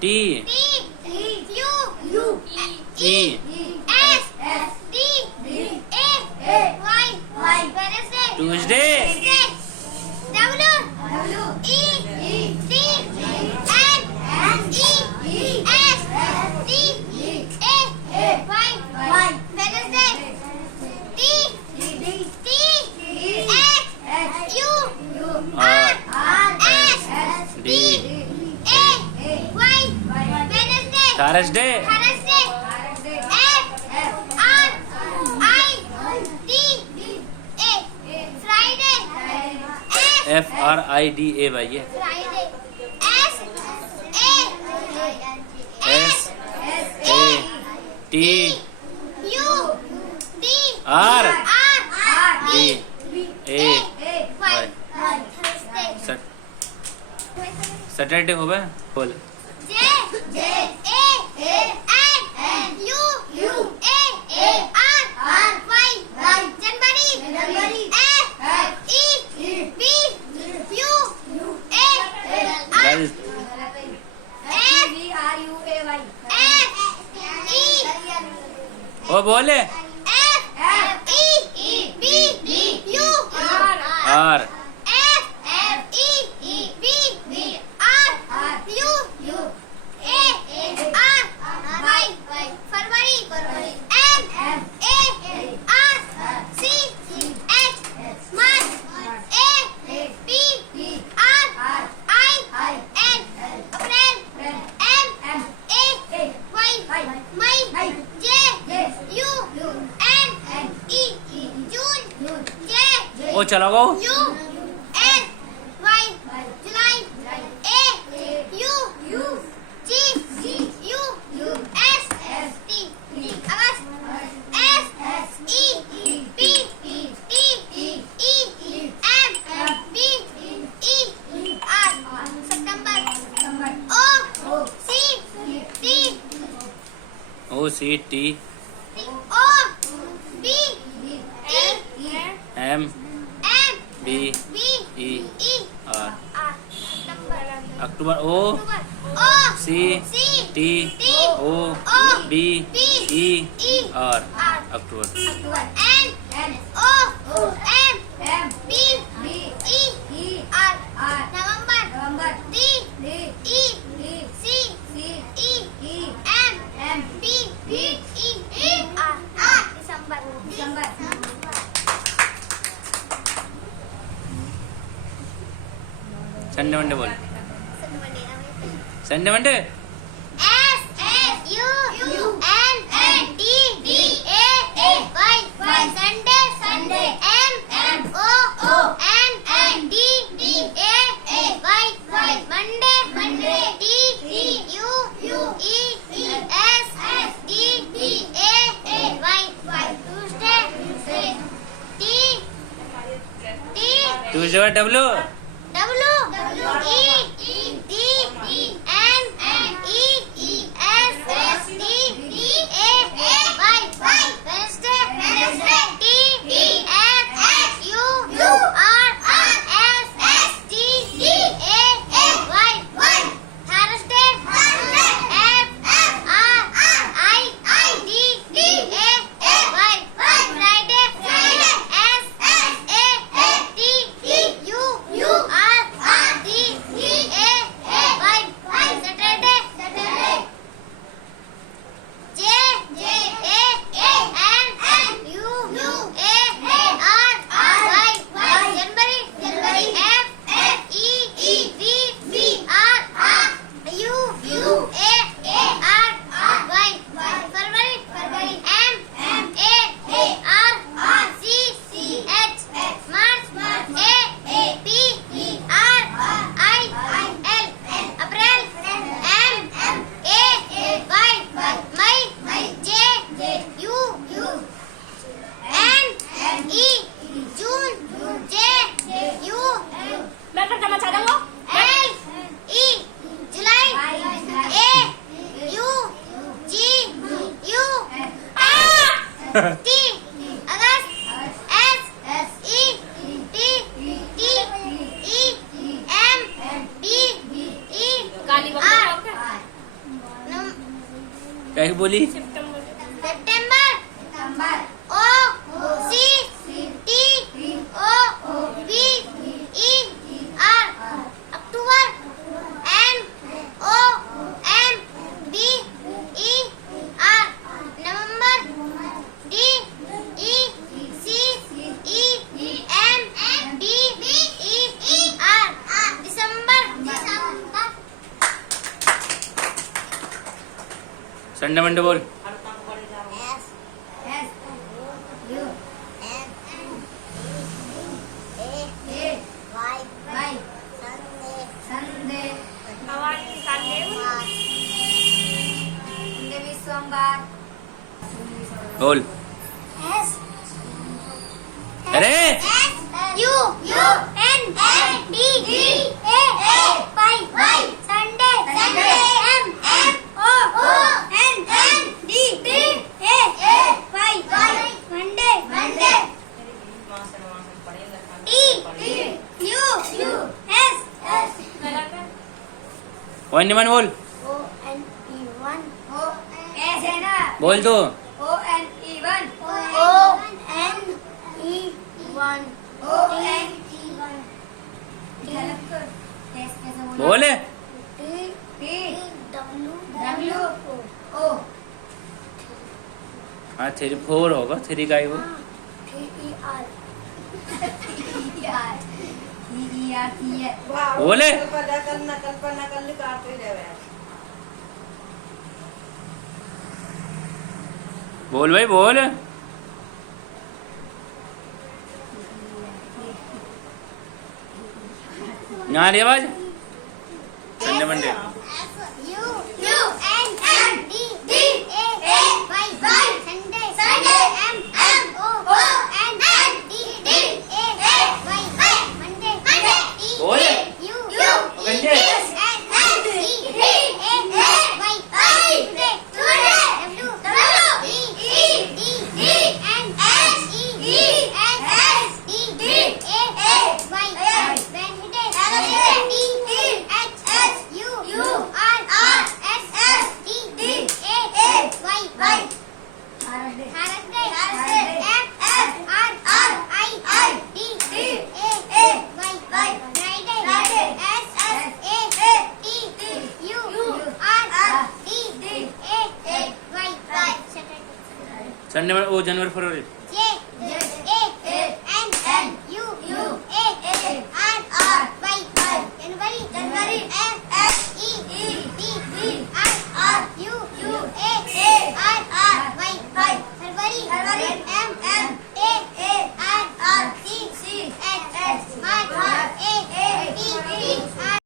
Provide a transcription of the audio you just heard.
T U E S T A Y Wednesday Tuesday W E C N E S T A Y Wednesday T X U R S D A Y Wednesday Thursday Thursday F R I D A Friday FRIDAY ये Friday S S A T U D R D A Y Y Thursday Saturday हो गए बोल J A N U A R Y January F E B U A R girls F E ओ बोले F E B U R F E B R U A R Y February M A R C H March A P R I N April M A Y May J U N E June J ओ चलो गो U N Y July A U G U S T August S E P T E M B E R September O C T O C T O B T M M B B E E R R September October O O C T O B E R October N O M B E R November D E C E M B E R December Sunday Monday बोल Sunday Monday S U N D A Y Sunday M O N D A Y Monday T U E S D A Y Tuesday T Tuesday W W E D N E S D A Y Wednesday T X U R S T A Y Thursday F R I D A Y Friday S A T U R D बोली September. O C T O B E R. October. N O M B E R. November. D E C E M B E R. December. Sunday Monday बोल S U N A Y Sunday सोमवार बोल S अरे U N D A Y Sunday M O N D A Y Monday T U S 1 बोल O N E 1 S है ना बोल तो O N E 1 O N E 1 O N E 1 बोल T W O हाँ 4 होगा 3 का ही वो T E R बोले बोल भाई बोल यहाँ आ रही आवाज Sunday Monday U N D A Y Sunday M O N D A Y Monday बोल U गंजे S N D A Y Tuesday W E D N E N D A Y Wednesday T H U R S T A Y Thursday F R I D A Y Friday S A T U R D A Y Saturday Sunday में वो जनवरी फरवरी